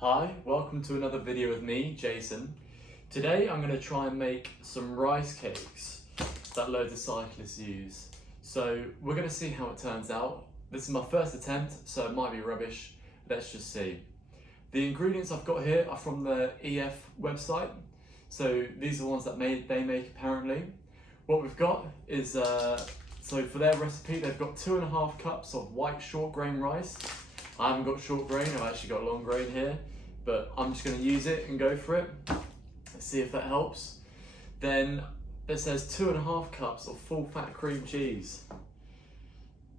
Hi, welcome to another video with me, Jason. Today I'm going to try and make some rice cakes that loads of cyclists use. So we're going to see how it turns out. This is my first attempt, so it might be rubbish. Let's just see. The ingredients I've got here are from the EF website. So these are the ones that they make apparently. What we've got is, so for their recipe, they've got 2.5 cups of white short grain rice. I haven't got short grain, I've actually got long grain here, but I'm just going to use it and go for it. Let's see if that helps. Then it says 2.5 cups of full fat cream cheese.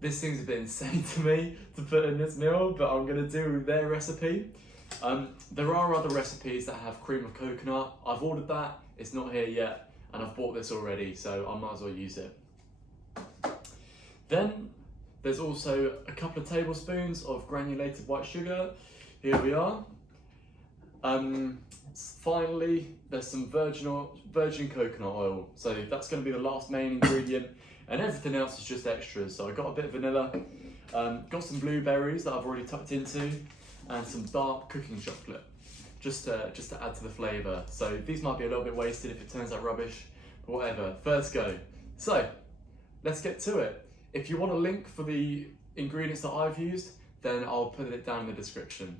This thing's a bit insane to me to put in this meal, but I'm going to do their recipe. There are other recipes that have cream of coconut. I've ordered that, it's not here yet, and I've bought this already, so I might as well use it. Then there's also a couple of tablespoons of granulated white sugar. Here we are. Finally, there's some virgin coconut oil. So that's going to be the last main ingredient, and everything else is just extras. So I got a bit of vanilla, got some blueberries that I've already tucked into, and some dark cooking chocolate, just to add to the flavour. So these might be a little bit wasted if it turns out rubbish, but whatever. First go. So let's get to it. If you want a link for the ingredients that I've used, then I'll put it down in the description.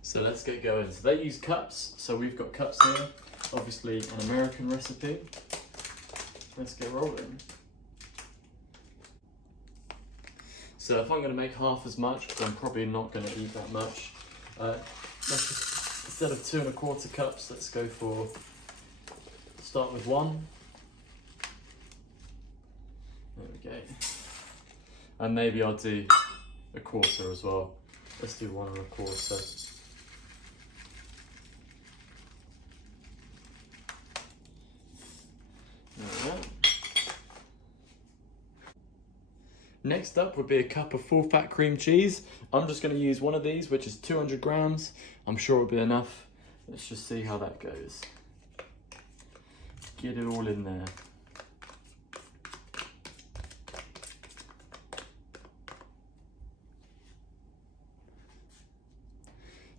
So let's get going. So they use cups, so we've got cups here. Obviously an American recipe. Let's get rolling. So if I'm going to make half as much, because I'm probably not going to eat that much, let's just, instead of 2.25 cups, let's go for, start with 1. There we go. And maybe I'll do 1/4 as well. Let's do 1 1/4. Next up would be a cup of full fat cream cheese. I'm just going to use one of these, which is 200 grams. I'm sure it'll be enough. Let's just see how that goes. Get it all in there.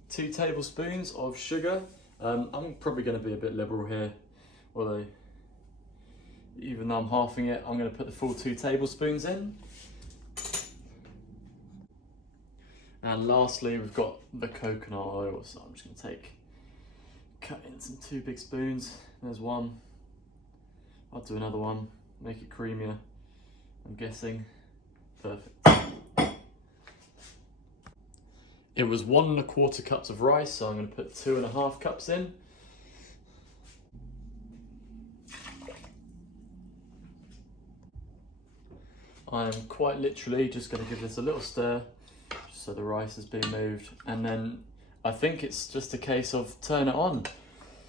Two tablespoons of sugar. I'm probably going to be a bit liberal here, although even though I'm halving it, I'm going to put the full 2 tablespoons in. And lastly, we've got the coconut oil, so I'm just going to cut in some 2 big spoons. There's one. I'll do another one, make it creamier, I'm guessing. Perfect. It was 1 1/4 cups of rice, so I'm going to put 2.5 cups in. I'm quite literally just going to give this a little stir, just so the rice is being moved, and then I think it's just a case of turn it on.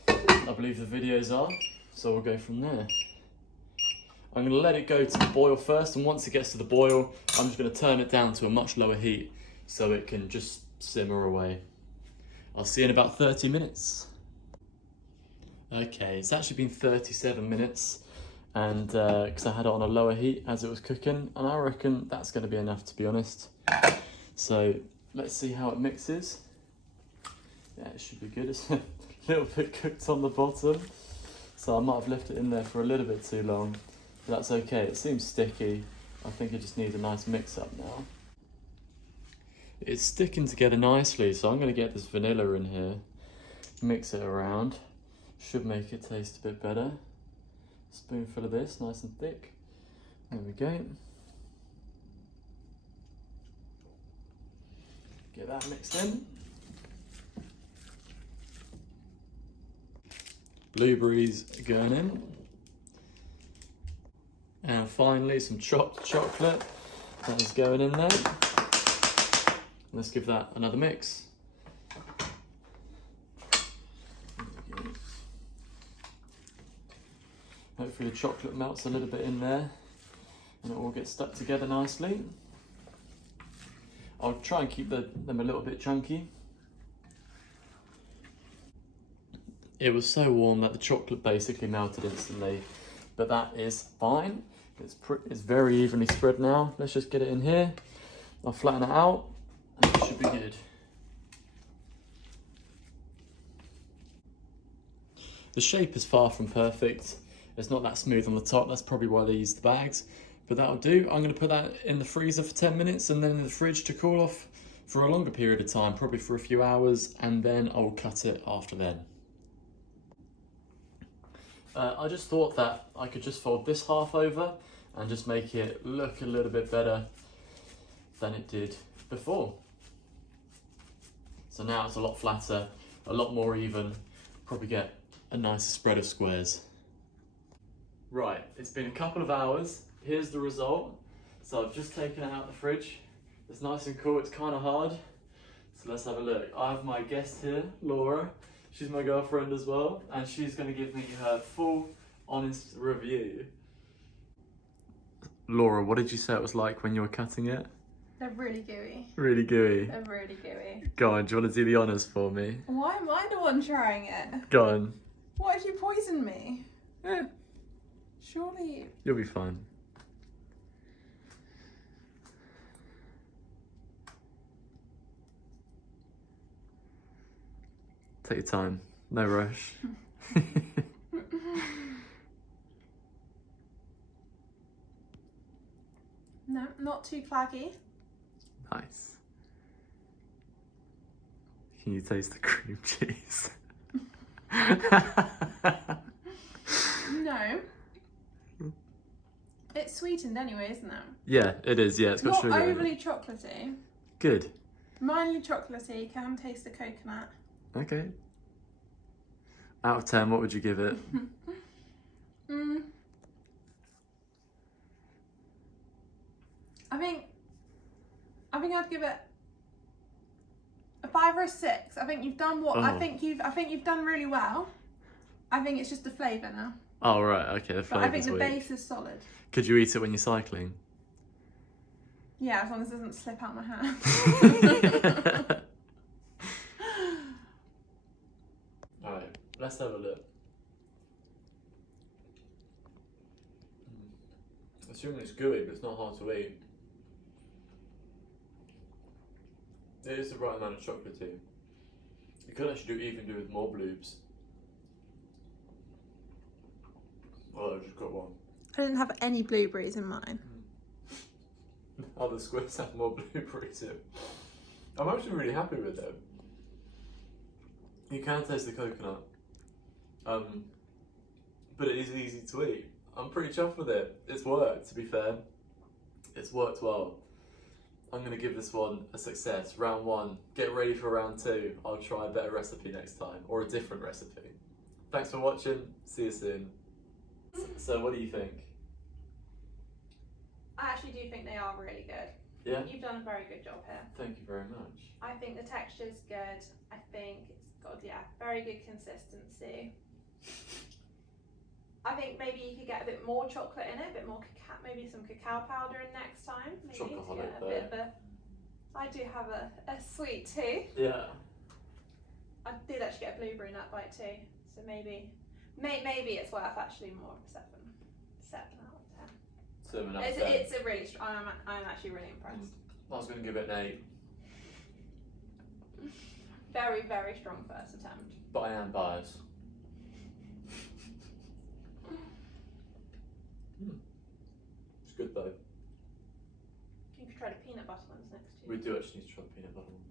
I believe the videos are, so we'll go from there. I'm going to let it go to the boil first, and once it gets to the boil, I'm just going to turn it down to a much lower heat so it can just simmer away. I'll see you in about 30 minutes. Okay, it's actually been 37 minutes, and because I had it on a lower heat as it was cooking, and I reckon that's going to be enough, to be honest. So let's see how it mixes. Yeah, it should be good. It's a little bit cooked on the bottom, so I might have left it in there for a little bit too long, but that's okay. It seems sticky. I think it just needs a nice mix up now. It's sticking together nicely, so I'm going to get this vanilla in here, mix it around, should make it taste a bit better. Spoonful of this, nice and thick. There we go. Get that mixed in. Blueberries going in. And finally some chopped chocolate that is going in there. Let's give that another mix. Hopefully the chocolate melts a little bit in there and it all gets stuck together nicely. I'll try and keep them a little bit chunky. It was so warm that the chocolate basically melted instantly, but that is fine. It's very evenly spread now. Let's just get it in here. I'll flatten it out and it should be good. The shape is far from perfect. It's not that smooth on the top. That's probably why they use the bags. But that'll do. I'm going to put that in the freezer for 10 minutes and then in the fridge to cool off for a longer period of time, probably for a few hours, and then I'll cut it after then. I just thought that I could just fold this half over and just make it look a little bit better than it did before. So now it's a lot flatter, a lot more even, probably get a nicer spread of squares. Right, it's been a couple of hours. Here's the result. So I've just taken it out of the fridge. It's nice and cool, it's kind of hard. So let's have a look. I have my guest here, Laura. She's my girlfriend as well, and she's going to give me her full, honest review. Laura, what did you say it was like when you were cutting it? They're really gooey. Really gooey? They're really gooey. Go on, do you want to do the honours for me? Why am I the one trying it? Go on. What if you poison me? Eh, Surely... you'll be fine. Take your time, no rush. No, not too claggy. Nice. Can you taste the cream cheese? No. It's sweetened anyway, isn't it? Yeah, it is, yeah, it's got Not sugar in it. overly chocolatey. Good. Mildly chocolatey, can taste the coconut. Okay. Out of 10, what would you give it? I think I'd give it a 5 or a 6. I think you've done what I think you've done really well. I think it's just the flavour now. Oh right, okay, the But I think flavour's the weak. base is solid. Could you eat it when you're cycling? Yeah, as long as it doesn't slip out my hand. Alright, let's have a look. Assuming it's gooey, but it's not hard to eat. It is the right amount of chocolatey. You could actually even do with more bloobs. Oh, I just got one. I didn't have any blueberries in mine. Other squids have more blueberries too. I'm actually really happy with it. You can taste the coconut. But it is easy to eat. I'm pretty chuffed with it. It's worked, to be fair. It's worked well. I'm going to give this one a success. Round 1. Get ready for round 2. I'll try a better recipe next time, or a different recipe. Thanks for watching. See you soon. So what do you think? I actually do think they are really good. Yeah? You've done a very good job here. Thank you very much. I think the texture's good. I think it's got, very good consistency. I think maybe you could get a bit more chocolate in it, a bit more cacao, maybe some cacao powder in next time. Maybe to Chocoholic get a bit of a... I do have a sweet tooth. Yeah. I did actually get a blueberry nut bite too, so maybe it's worth actually more of a 7 out of 10. 7 out of 10. It's a really I'm actually really impressed. I was going to give it an 8. Very, very strong first attempt. But I am biased. It's good though. You could try the peanut butter ones next to you. We do actually need to try the peanut butter one.